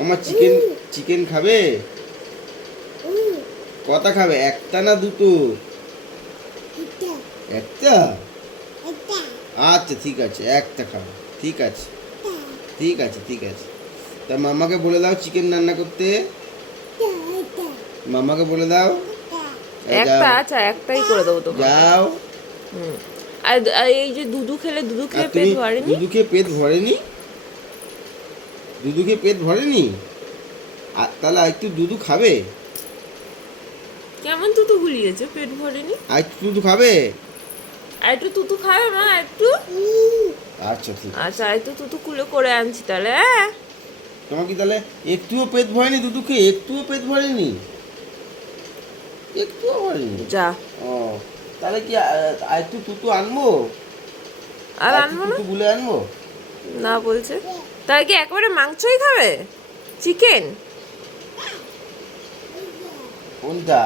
আমার chicken chicken খাবে? কটা খাবে, একটা না দুটো? একটা? আচ্ছা ঠিক আছে, একটা খাবে। ঠিক আছে, ঠিক আছে, ঠিক আছে। তা মাম্মাকে বলে দাও চিকেন রান্না করতে। মাম্মাকে বলে দাও। একটা, যাও আচ্ছা একটাই করে দেবো তোমাকে। যাও। হুম। আর আর এই যে দুধু আর খেয়ে পেট তুমি ভরেনি? দুধু খেয়ে পেট ভরেনি? দুধু খেয়ে পেট ভরেনি? আর তাহলে আর একটু দুধু খাবে? কেমন তুতু গুলিয়েছে, পেট ভরেনি? আর একটু দুধু খাবে? আর একটু তুতু খাবে মা, একটু? আচ্ছা ঠিক আছে। আচ্ছা, আর একটু তুতু কুলে করে আনছি তাহলে, হ্যাঁ? তোমার কি তাহলে একটুও পেট ভরেনি দুধু খেয়ে? একটুও পেট ভরেনি? একটুও ভরেনি? যা। ও, তাহলে কি আর একটু তুতু আনবো? আর আর একটু আনবো না? তুতু গুলে আনবো? না বলছে। তাহলে কি একবারে মাংসই খাবে? চিকেন? কোনটা?